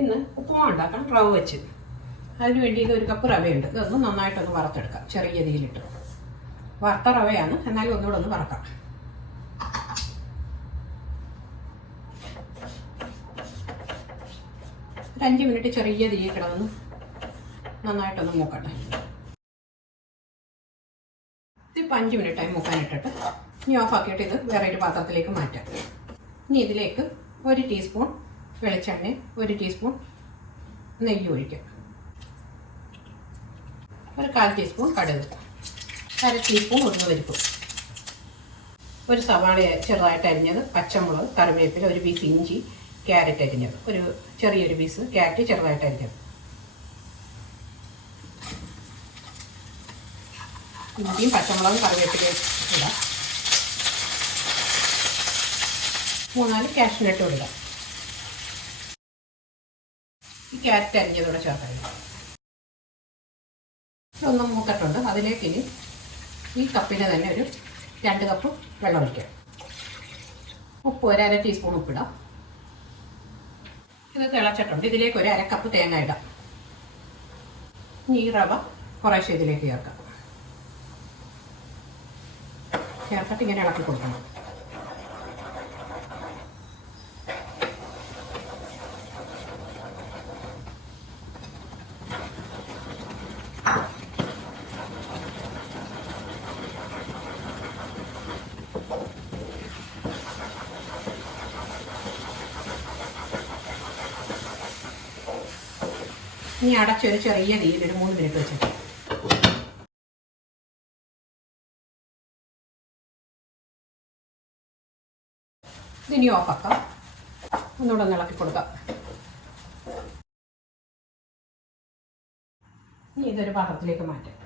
ഇന്ന് ഉപ്പുമാവ് ഉണ്ടാക്കാം റവ വെച്ച്. അതിന് വേണ്ടി ഇത് 1 കപ്പ് റവയുണ്ട്. ഇതൊന്ന് നന്നായിട്ടൊന്ന് വറുത്തെടുക്കാം. ചെറിയ രീതിയിലിട്ട് വറുത്ത റവയാണ്, എന്നാലും ഒന്നുകൂടെ ഒന്ന് വറക്കാം. ഒരു 5 മിനിറ്റ് ചെറിയ തീയിൽ കിടന്ന് നന്നായിട്ടൊന്ന് മൂക്കട്ടെ. ഇതിപ്പോൾ 5 മിനിറ്റായി മൂക്കാനിട്ടിട്ട് ഇനി ഓഫാക്കിയിട്ട് ഇത് വേറെ ഒരു പാത്രത്തിലേക്ക് മാറ്റാം. ഇനി ഇതിലേക്ക് 1 ടീസ്പൂൺ വെളിച്ചെണ്ണ, 1 ടീസ്പൂൺ നെയ്യ് ഒഴിക്കാം, ഒരു 1/4 ടീസ്പൂൺ കടുക്, 1/2 ടീസ്പൂൺ ഉഴുന്നുപരിപ്പ്, ഒരു സവാള ചെറുതായിട്ട് അരിഞ്ഞത്, പച്ചമുളക്, കറിവേപ്പില, 1 പീസ് ഇഞ്ചി, ക്യാരറ്റ് അരിഞ്ഞത്, ഒരു ചെറിയൊരു പീസ് ക്യാരറ്റ് ചെറുതായിട്ട് അരിഞ്ഞത്. ഇഞ്ചിയും പച്ചമുളകും കറിവേപ്പിലയും ഇടാം. 3-4 കാഷ്നട്ട് ഇടാം. ഈ ക്യാരറ്റ് അരിഞ്ഞതോടെ ചേർക്കാം. ഇതൊന്നും മൂത്തിട്ടുണ്ട്. അതിലേക്ക് ഇനി ഈ കപ്പിന് തന്നെ ഒരു 2 കപ്പ് വെള്ളം ഒഴിക്കാം. ഉപ്പ് 1/2 ടീസ്പൂൺ ഉപ്പിടാം. ഇത് തിളച്ചിട്ടുണ്ട്. ഇതിലേക്ക് 1/2 കപ്പ് തേങ്ങ ഇടാം. ഇനി ഈ റവ കുറേശ്ശെ ഇതിലേക്ക് ചേർക്കാം. ചേർത്തിട്ട് ഇങ്ങനെ ഇളക്കി കൊടുക്കണം. ഇനി അടച്ചൊരു ചെറിയ തീയിൽ ഒരു 3 മിനിറ്റ് വെച്ചിട്ട് ഇതിനി ഓഫാക്കാം. ഒന്നുകൂടെ ഒന്ന് ഇളക്കി കൊടുക്കാം. ഇനി ഇതൊരു പാത്രത്തിലേക്ക് മാറ്റാം.